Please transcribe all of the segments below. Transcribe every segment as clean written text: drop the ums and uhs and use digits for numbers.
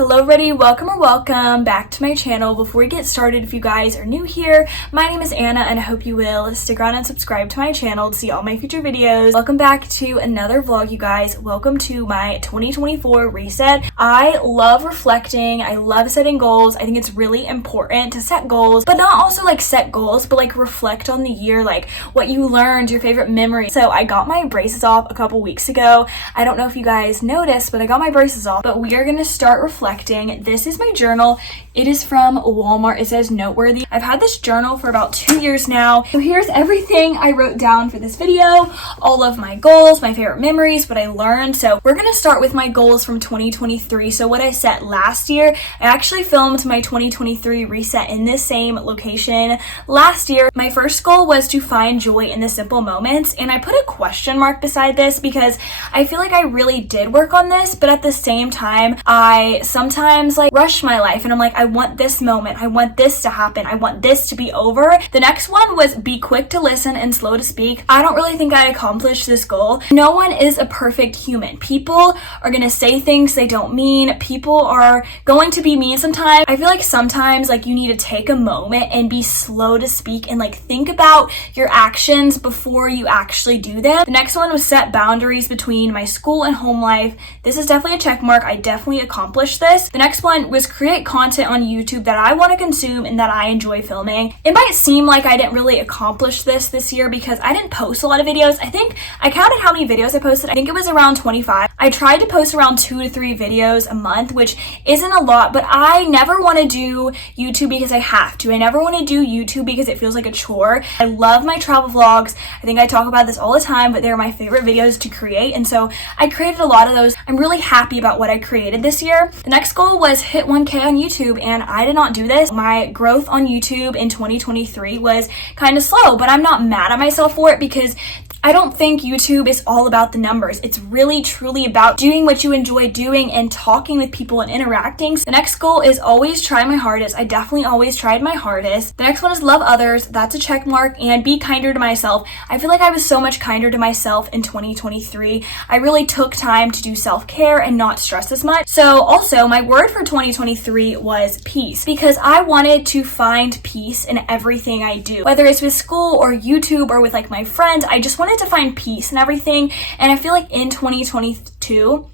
Hello everybody, welcome back to my channel. Before we get started, if you guys are new here, my name is Anna and I hope you will stick around and subscribe to my channel to see all my future videos. Welcome back to another vlog, you guys. Welcome to my 2024 reset. I love reflecting, I love setting goals. I think it's really important to set goals, but not also like set goals, but like reflect on the year, like what you learned, your favorite memories. So I got my braces off a couple weeks ago. I don't know if you guys noticed, but I got my braces off, but we are gonna start reflecting. This is my journal. It is from Walmart. It says noteworthy. I've had this journal for about 2 years now. So here's everything I wrote down for this video, all of my goals, my favorite memories, what I learned. So we're gonna start with my goals from 2023. So what I set last year, I actually filmed my 2023 reset in this same location last year. My first goal was to find joy in the simple moments, and I put a question mark beside this because I feel like I really did work on this, but at the same time, I sometimes like rush my life and I'm like, I want this moment, I want this to happen, I want this to be over. The next one was be quick to listen and slow to speak. I don't really think I accomplished this goal. No one is a perfect human. People are gonna say things they don't mean. People are going to be mean sometimes. I feel like sometimes like you need to take a moment and be slow to speak and like think about your actions before you actually do them. The next one was set boundaries between my school and home life. This is definitely a check mark. I definitely accomplished this. The next one was create content on YouTube that I want to consume and that I enjoy filming. It might seem like I didn't really accomplish this year because I didn't post a lot of videos. I think I counted how many videos I posted. I think it was around 25. I tried to post around 2 to 3 videos a month, which isn't a lot, but I never want to do YouTube because I have to. I never want to do YouTube because it feels like a chore. I love my travel vlogs. I think I talk about this all the time, but they're my favorite videos to create, and so I created a lot of those. I'm really happy about what I created this year. The next goal was hit 1K on YouTube, and I did not do this. My growth on YouTube in 2023 was kind of slow, but I'm not mad at myself for it because I don't think YouTube is all about the numbers. It's really truly about doing what you enjoy doing and talking with people and interacting. The next goal is always try my hardest. I definitely always tried my hardest. The next one is love others. That's a check mark, and be kinder to myself. I feel like I was so much kinder to myself in 2023. I really took time to do self-care and not stress as much. So also my word for 2023 was peace, because I wanted to find peace in everything I do, whether it's with school or YouTube or with like my friends. I just wanted to find peace and everything, and I feel like in 2022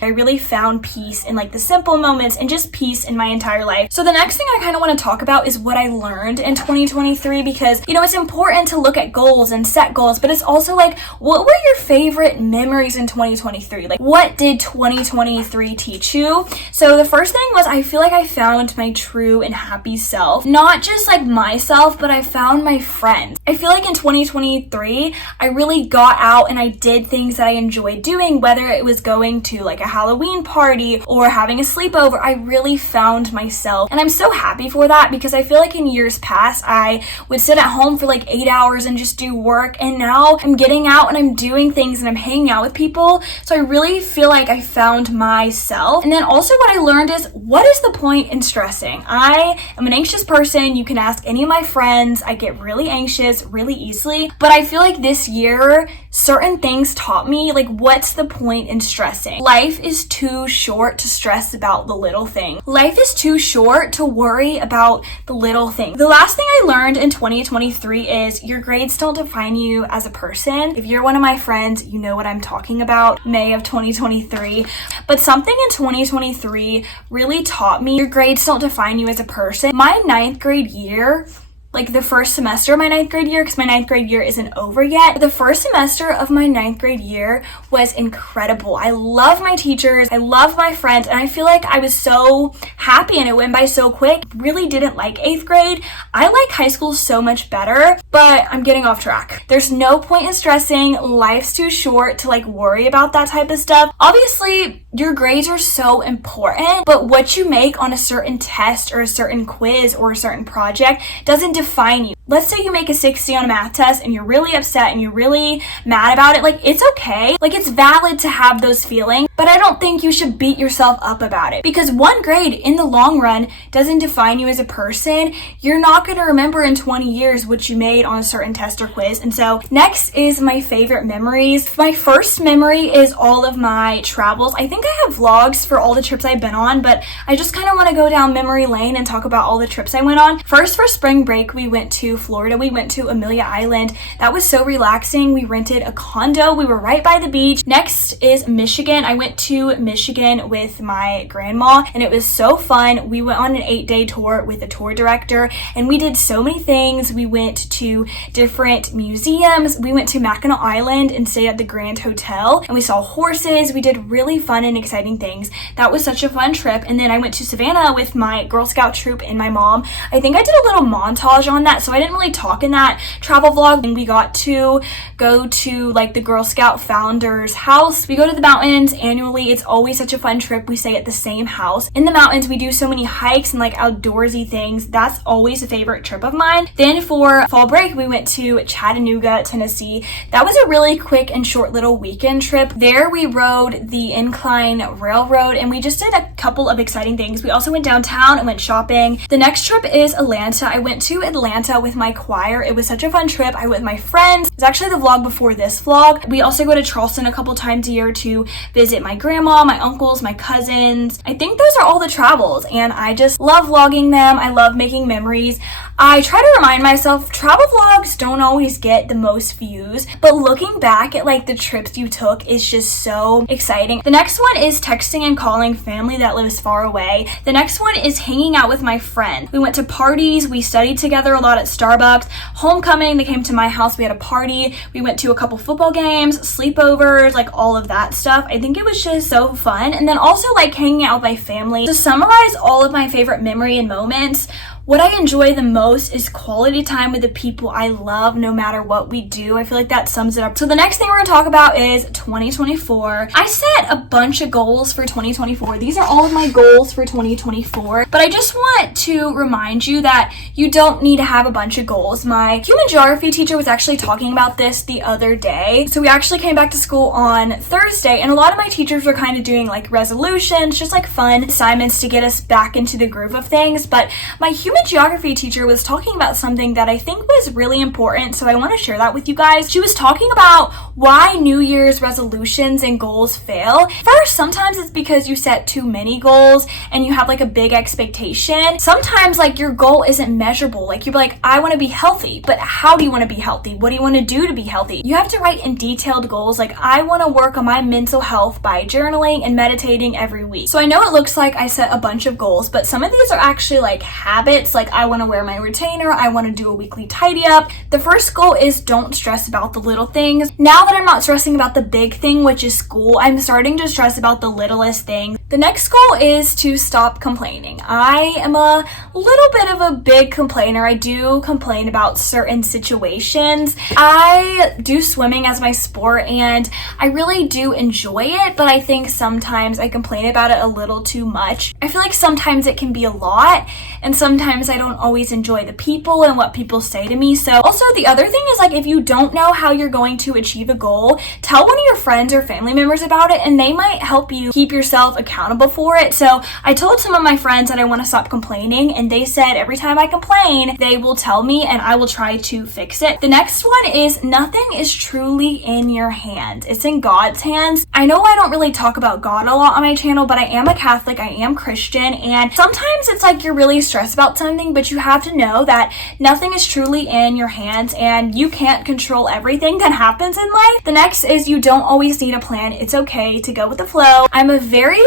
I really found peace in like the simple moments and just peace in my entire life. So the next thing I kind of want to talk about is what I learned in 2023, because you know, it's important to look at goals and set goals, but it's also like, what were your favorite memories in 2023? Like, what did 2023 teach you? So the first thing was, I feel like I found my true and happy self. Not just like myself, but I found my friends. I feel like in 2023 I really got out and I did things that I enjoyed doing, whether it was going to like a Halloween party or having a sleepover. I really found myself, and I'm so happy for that, because I feel like in years past I would sit at home for like 8 hours and just do work, and now I'm getting out and I'm doing things and I'm hanging out with people. So I really feel like I found myself. And then also what I learned is, what is the point in stressing? I am an anxious person. You can ask any of my friends. I get really anxious really easily, but I feel like this year certain things taught me like, what's the point in stressing? Life is too short to stress about the little thing. Life is too short to worry about the little thing. The last thing I learned in 2023 is your grades don't define you as a person. If you're one of my friends, you know what I'm talking about. May of 2023. But something in 2023 really taught me your grades don't define you as a person. My 9th grade year, like the first semester of my 9th grade year, because my 9th grade year isn't over yet. But the first semester of my 9th grade year was incredible. I love my teachers, I love my friends, and I feel like I was so happy and it went by so quick. Really didn't like 8th grade. I like high school so much better, but I'm getting off track. There's no point in stressing. Life's too short to like worry about that type of stuff. Obviously, your grades are so important, but what you make on a certain test or a certain quiz or a certain project doesn't define you. let's say you make a 60 on a math test and you're really upset and you're really mad about it, like, it's okay. Like, it's valid to have those feelings, but I don't think you should beat yourself up about it, because one grade in the long run doesn't define you as a person. You're not going to remember in 20 years what you made on a certain test or quiz. And so next is my favorite memories. My first memory is all of my travels. I think I have vlogs for all the trips I've been on, but I just kind of want to go down memory lane and talk about all the trips I went on. First, for spring break, we went to Florida. We went to Amelia Island. That was so relaxing. We rented a condo. We were right by the beach. Next is Michigan. I went to Michigan with my grandma and it was so fun. We went on an 8-day tour with a tour director and we did so many things. We went to different museums. We went to Mackinac Island and stayed at the Grand Hotel and we saw horses. We did really fun and exciting things. That was such a fun trip. And then I went to Savannah with my Girl Scout troop and my mom. I think I did a little montage on that, so I didn't really talk in that travel vlog. And we got to go to like the Girl Scout founder's house. We go to the mountains annually. It's always such a fun trip. We stay at the same house. In the mountains, we do so many hikes and like outdoorsy things. That's always a favorite trip of mine. Then for fall break, we went to Chattanooga, Tennessee. That was a really quick and short little weekend trip. There we rode the Incline Railroad and we just did a couple of exciting things. We also went downtown and went shopping. The next trip is Atlanta. I went to Atlanta with my choir. It was such a fun trip. I went with my friends. It's actually the vlog before this vlog. We also go to Charleston a couple times a year to visit my grandma, my uncles, my cousins. I think those are all the travels and I just love vlogging them. I love making memories. I try to remind myself travel vlogs don't always get the most views, but looking back at like the trips you took is just so exciting. The next one is texting and calling family that lives far away. The next one is hanging out with my friends. We went to parties. We studied together a lot at Starbucks. Homecoming, they came to my house. We had a party. We went to a couple football games, sleepovers, like all of that stuff. I think it was just so fun. And then also like hanging out with my family. To summarize all of my favorite memory and moments, what I enjoy the most is quality time with the people I love no matter what we do. I feel like that sums it up. So the next thing we're gonna talk about is 2024. I set a bunch of goals for 2024. These are all of my goals for 2024, but I just want to remind you that you don't need to have a bunch of goals. My human geography teacher was actually talking about this the other day. So we actually came back to school on Thursday and a lot of my teachers were kind of doing like resolutions, just like fun assignments to get us back into the groove of things. But my human geography teacher was talking about something that I think was really important, so I want to share that with you guys. She was talking about why New Year's resolutions and goals fail. First, sometimes it's because you set too many goals and you have like a big expectation. Sometimes like your goal isn't measurable. Like you're like, I want to be healthy, but how do you want to be healthy? What do you want to do to be healthy? You have to write in detailed goals like I want to work on my mental health by journaling and meditating every week. So I know it looks like I set a bunch of goals, but some of these are actually like habits. Like I want to wear my retainer, I want to do a weekly tidy up. The first goal is don't stress about the little things. Now that I'm not stressing about the big thing, which is school, I'm starting to stress about the littlest thing. The next goal is to stop complaining. I am a little bit of a big complainer. I do complain about certain situations. I do swimming as my sport and I really do enjoy it, but I think sometimes I complain about it a little too much. I feel like sometimes it can be a lot and sometimes I don't always enjoy the people and what people say to me. So also the other thing is like if you don't know how you're going to achieve a goal, tell one of your friends or family members about it and they might help you keep yourself accountable for it. So I told some of my friends that I want to stop complaining and they said every time I complain, they will tell me and I will try to fix it. The next one is nothing is truly in your hands. It's in God's hands. I know I don't really talk about God a lot on my channel, but I am a Catholic, I am Christian, and sometimes it's like you're really stressed about something, but you have to know that nothing is truly in your hands and you can't control everything that happens in life. The next is you don't always need a plan. It's okay to go with the flow. I'm a very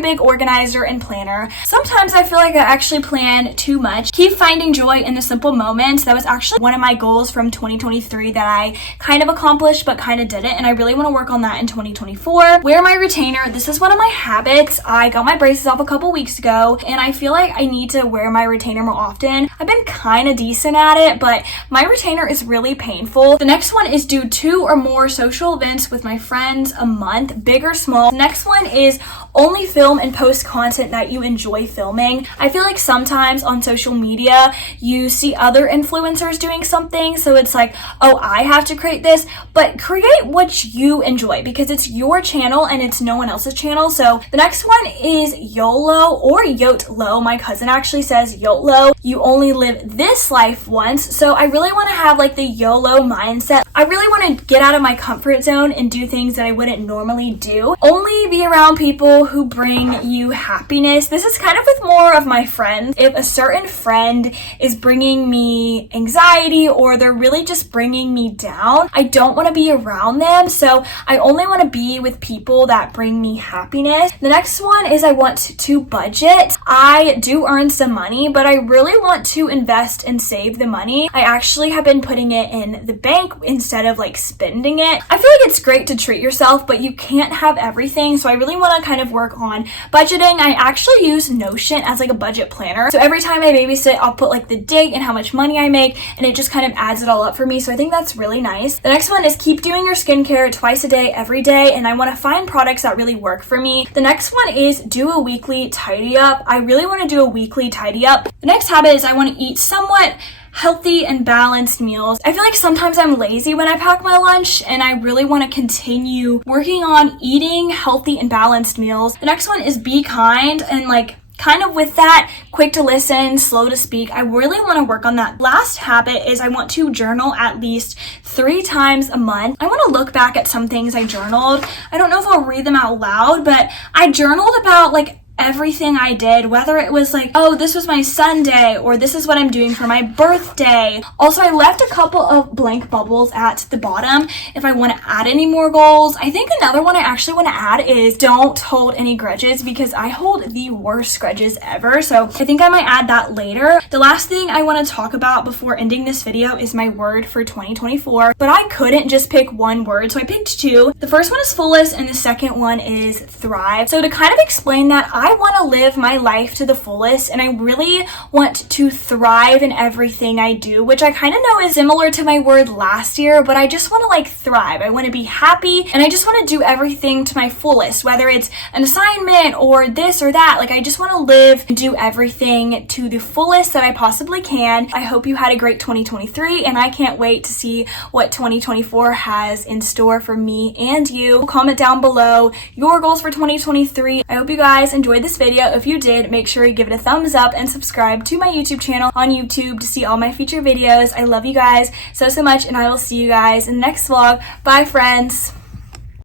big organizer and planner. Sometimes I feel like I actually plan too much. Keep finding joy in the simple moments. That was actually one of my goals from 2023 that I kind of accomplished but kind of didn't, and I really want to work on that in 2024. Wear my retainer. This is one of my habits. I got my braces off a couple weeks ago and I feel like I need to wear my retainer more often. I've been kind of decent at it, but my retainer is really painful. The next one is do 2 or more social events with my friends a month, big or small. The next one is only film and post content that you enjoy filming. I feel like sometimes on social media, you see other influencers doing something, so it's like, oh, I have to create this, but create what you enjoy because it's your channel and it's no one else's channel. So the next one is YOLO or YOTLO. My cousin actually says YOTLO. You only live this life once. So I really want to have like the YOLO mindset. I really want to get out of my comfort zone and do things that I wouldn't normally do. Only be around people who bring you happiness. This is kind of with more of my friends. If a certain friend is bringing me anxiety or they're really just bringing me down, I don't want to be around them. So I only want to be with people that bring me happiness. The next one is I want to budget. I do earn some money, but I really want to invest and save the money. I actually have been putting it in the bank instead of like spending it. I feel like it's great to treat yourself, but you can't have everything. So I really want to kind of work on budgeting. I actually use Notion as like a budget planner. So every time I babysit, I'll put like the date and how much money I make, and it just kind of adds it all up for me. So I think that's really nice. The next one is keep doing your skincare twice a day, every day, and I want to find products that really work for me. The next one is do a weekly tidy up. I really want to do a weekly tidy up. The next habit is I want to eat somewhat healthy and balanced meals. I feel like sometimes I'm lazy when I pack my lunch, and I really want to continue working on eating healthy and balanced meals. The next one is be kind, and like kind of with that, quick to listen, slow to speak. I really want to work on that. Last habit is I want to journal at least 3 times a month. I want to look back at some things I journaled. I don't know if I'll read them out loud, but I journaled about like everything I did, whether it was like, oh, this was my Sunday, or this is what I'm doing for my birthday. Also, I left a couple of blank bubbles at the bottom if I want to add any more goals. I think another one I actually want to add is don't hold any grudges, because I hold the worst grudges ever. So I think I might add that later. The last thing I want to talk about before ending this video is my word for 2024, but I couldn't just pick one word, so I picked 2. The first one is fullest and the second one is thrive. So to kind of explain that, I want to live my life to the fullest, and I really want to thrive in everything I do, which I kind of know is similar to my word last year, but I just want to like thrive. I want to be happy, and I just want to do everything to my fullest, whether it's an assignment or this or that. Like, I just want to live and do everything to the fullest that I possibly can. I hope you had a great 2023, and I can't wait to see what 2024 has in store for me and you. Comment down below your goals for 2023. I hope you guys enjoyed this video. If you did, make sure you give it a thumbs up and subscribe to my YouTube channel on YouTube to see all my future videos. I love you guys so much, and I will see you guys in the next vlog. Bye, friends.